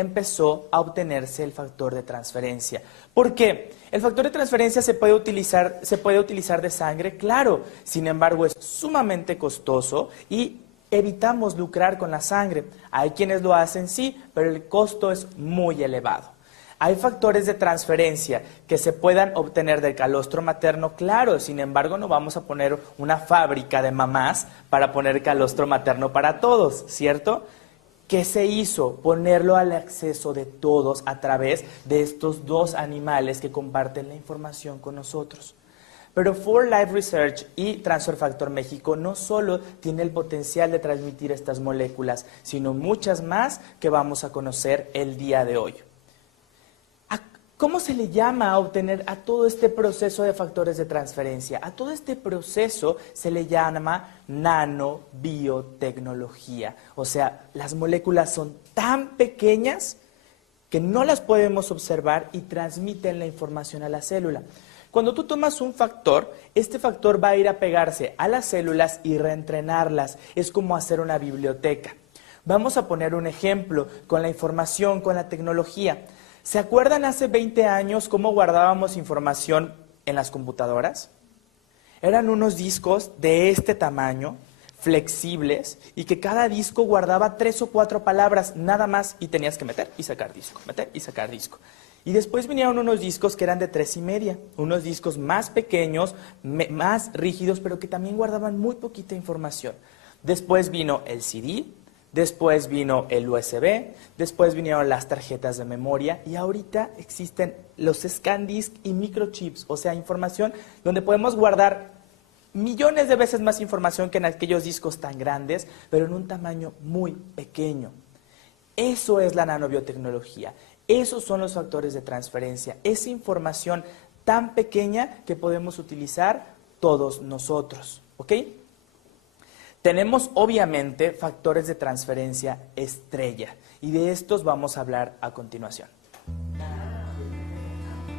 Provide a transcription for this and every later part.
empezó a obtenerse el factor de transferencia. ¿Por qué? ¿El factor de transferencia se puede utilizar de sangre? Claro, sin embargo es sumamente costoso y evitamos lucrar con la sangre. Hay quienes lo hacen, sí, pero el costo es muy elevado. ¿Hay factores de transferencia que se puedan obtener del calostro materno? Claro, sin embargo no vamos a poner una fábrica de mamás para poner calostro materno para todos, ¿cierto? ¿Qué se hizo? Ponerlo al acceso de todos a través de estos dos animales que comparten la información con nosotros. Pero 4Life Research y Transfer Factor México no solo tiene el potencial de transmitir estas moléculas, sino muchas más que vamos a conocer el día de hoy. ¿Cómo se le llama a obtener a todo este proceso de factores de transferencia? A todo este proceso se le llama nanobiotecnología. O sea, las moléculas son tan pequeñas que no las podemos observar y transmiten la información a la célula. Cuando tú tomas un factor, este factor va a ir a pegarse a las células y reentrenarlas. Es como hacer una biblioteca. Vamos a poner un ejemplo con la información, con la tecnología. ¿Se acuerdan hace 20 años cómo guardábamos información en las computadoras? Eran unos discos de este tamaño, flexibles, y que cada disco guardaba 3 o 4 palabras, nada más, y tenías que meter y sacar disco, meter y sacar disco. Y después vinieron unos discos que eran de 3,5, unos discos más pequeños, más rígidos, pero que también guardaban muy poquita información. Después vino el CD, después vino el USB, después vinieron las tarjetas de memoria y ahorita existen los ScanDisk y microchips, o sea, información donde podemos guardar millones de veces más información que en aquellos discos tan grandes, pero en un tamaño muy pequeño. Eso es la nanobiotecnología, esos son los factores de transferencia, esa información tan pequeña que podemos utilizar todos nosotros, ¿ok? Tenemos obviamente factores de transferencia estrella y de estos vamos a hablar a continuación.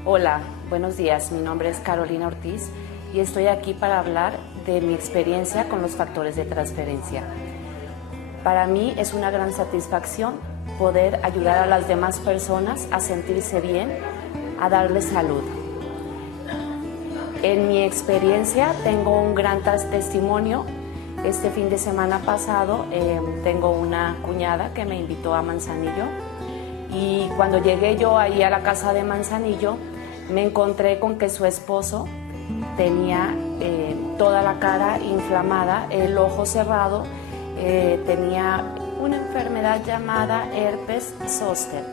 Hola, buenos días, mi nombre es Carolina Ortiz y estoy aquí para hablar de mi experiencia con los factores de transferencia. Para mí es una gran satisfacción poder ayudar a las demás personas a sentirse bien, a darles salud. En mi experiencia tengo un gran testimonio. Este fin de semana pasado tengo una cuñada que me invitó a Manzanillo y cuando llegué yo ahí a la casa de Manzanillo me encontré con que su esposo tenía toda la cara inflamada, el ojo cerrado, tenía una enfermedad llamada herpes zóster.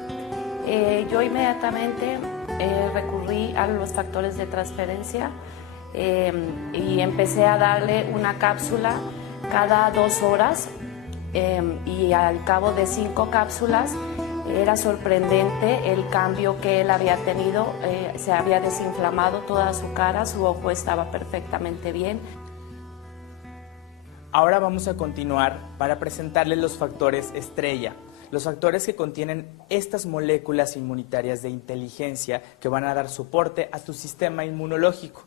Yo inmediatamente recurrí a los factores de transferencia y empecé a darle una cápsula cada 2 horas y al cabo de 5 cápsulas era sorprendente el cambio que él había tenido, se había desinflamado toda su cara, su ojo estaba perfectamente bien. Ahora vamos a continuar para presentarles los factores estrella, los factores que contienen estas moléculas inmunitarias de inteligencia que van a dar soporte a tu sistema inmunológico.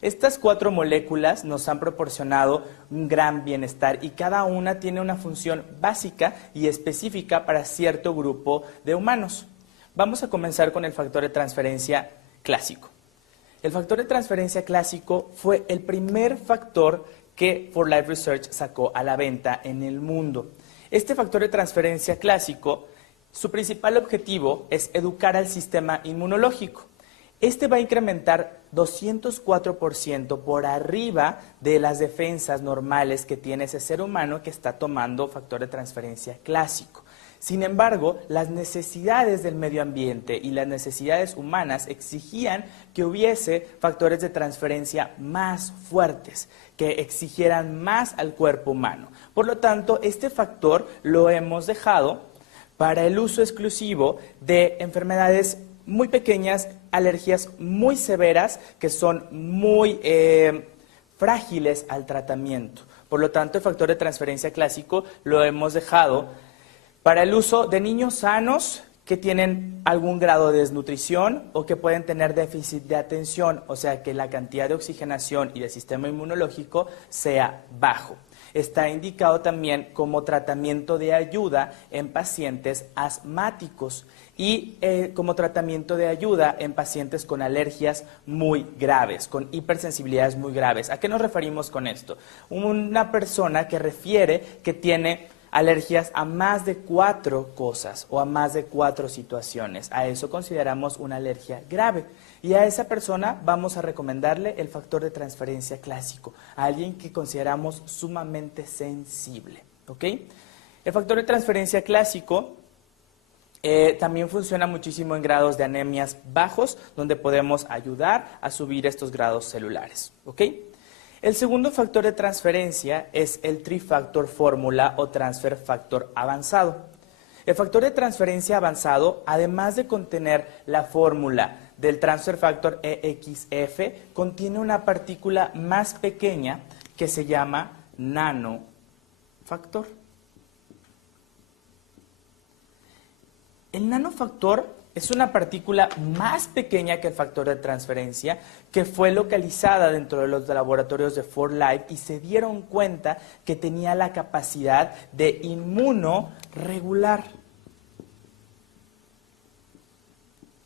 Estas 4 moléculas nos han proporcionado un gran bienestar y cada una tiene una función básica y específica para cierto grupo de humanos. Vamos a comenzar con el factor de transferencia clásico. El factor de transferencia clásico fue el primer factor que 4Life Research sacó a la venta en el mundo. Este factor de transferencia clásico, su principal objetivo es educar al sistema inmunológico. Este va a incrementar 204% por arriba de las defensas normales que tiene ese ser humano que está tomando factor de transferencia clásico. Sin embargo, las necesidades del medio ambiente y las necesidades humanas exigían que hubiese factores de transferencia más fuertes, que exigieran más al cuerpo humano. Por lo tanto, este factor lo hemos dejado para el uso exclusivo de enfermedades muy pequeñas, alergias muy severas que son muy frágiles al tratamiento. Por lo tanto, el factor de transferencia clásico lo hemos dejado para el uso de niños sanos que tienen algún grado de desnutrición o que pueden tener déficit de atención, o sea que la cantidad de oxigenación y del sistema inmunológico sea bajo. Está indicado también como tratamiento de ayuda en pacientes asmáticos y como tratamiento de ayuda en pacientes con alergias muy graves, con hipersensibilidades muy graves. ¿A qué nos referimos con esto? Una persona que refiere que tiene alergias a más de 4 cosas o a más de 4 situaciones. A eso consideramos una alergia grave. Y a esa persona vamos a recomendarle el factor de transferencia clásico, a alguien que consideramos sumamente sensible. ¿Ok? El factor de transferencia clásico también funciona muchísimo en grados de anemias bajos, donde podemos ayudar a subir estos grados celulares. ¿Ok? El segundo factor de transferencia es el trifactor fórmula o transfer factor avanzado. El factor de transferencia avanzado, además de contener la fórmula del transfer factor EXF, contiene una partícula más pequeña que se llama nanofactor. El nanofactor es una partícula más pequeña que el factor de transferencia que fue localizada dentro de los laboratorios de 4Life y se dieron cuenta que tenía la capacidad de inmunorregular.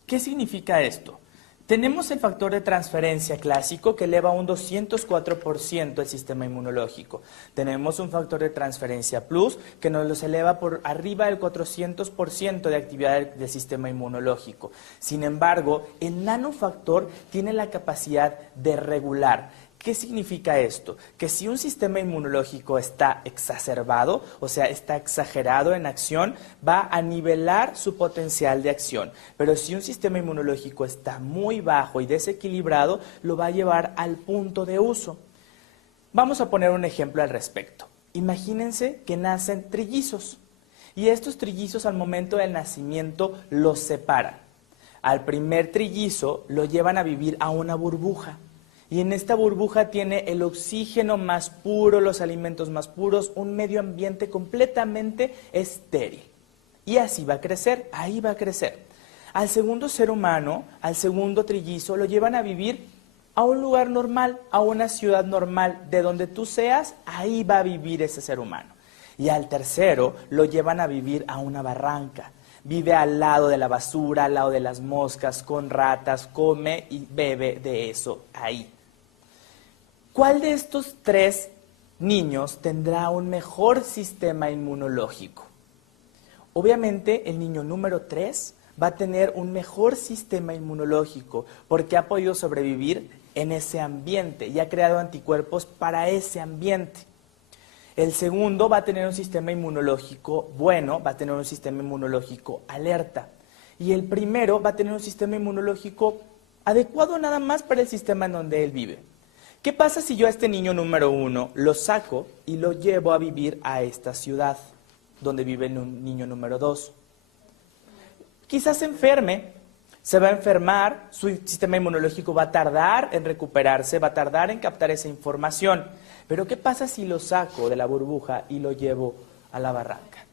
¿Qué significa esto? Tenemos el factor de transferencia clásico que eleva un 204% el sistema inmunológico. Tenemos un factor de transferencia plus que nos los eleva por arriba del 400% de actividad del sistema inmunológico. Sin embargo, el nanofactor tiene la capacidad de regular. ¿Qué significa esto? Que si un sistema inmunológico está exacerbado, o sea, está exagerado en acción, va a nivelar su potencial de acción. Pero si un sistema inmunológico está muy bajo y desequilibrado, lo va a llevar al punto de uso. Vamos a poner un ejemplo al respecto. Imagínense que nacen trillizos y estos trillizos al momento del nacimiento los separan. Al primer trillizo lo llevan a vivir a una burbuja. Y en esta burbuja tiene el oxígeno más puro, los alimentos más puros, un medio ambiente completamente estéril. Y así va a crecer, ahí va a crecer. Al segundo ser humano, al segundo trillizo, lo llevan a vivir a un lugar normal, a una ciudad normal. De donde tú seas, ahí va a vivir ese ser humano. Y al tercero, lo llevan a vivir a una barranca. Vive al lado de la basura, al lado de las moscas, con ratas, come y bebe de eso ahí. ¿Cuál de estos 3 niños tendrá un mejor sistema inmunológico? Obviamente el niño número 3 va a tener un mejor sistema inmunológico porque ha podido sobrevivir en ese ambiente y ha creado anticuerpos para ese ambiente. El segundo va a tener un sistema inmunológico bueno, va a tener un sistema inmunológico alerta. Y el primero va a tener un sistema inmunológico adecuado nada más para el sistema en donde él vive. ¿Qué pasa si yo a este niño número 1 lo saco y lo llevo a vivir a esta ciudad donde vive el niño número 2? Quizás se enferme, se va a enfermar, su sistema inmunológico va a tardar en recuperarse, va a tardar en captar esa información. Pero ¿qué pasa si lo saco de la burbuja y lo llevo a la barranca?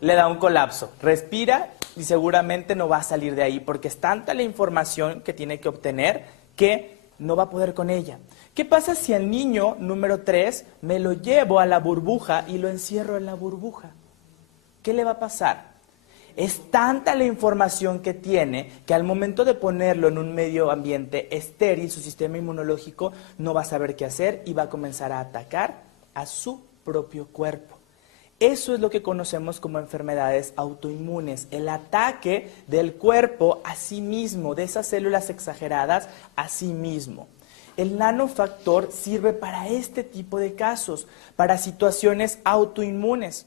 Le da un colapso, respira y seguramente no va a salir de ahí porque es tanta la información que tiene que obtener que no va a poder con ella. ¿Qué pasa si al niño número 3 me lo llevo a la burbuja y lo encierro en la burbuja? ¿Qué le va a pasar? Es tanta la información que tiene que al momento de ponerlo en un medio ambiente estéril, su sistema inmunológico no va a saber qué hacer y va a comenzar a atacar a su propio cuerpo. Eso es lo que conocemos como enfermedades autoinmunes, el ataque del cuerpo a sí mismo, de esas células exageradas a sí mismo. El nanofactor sirve para este tipo de casos, para situaciones autoinmunes.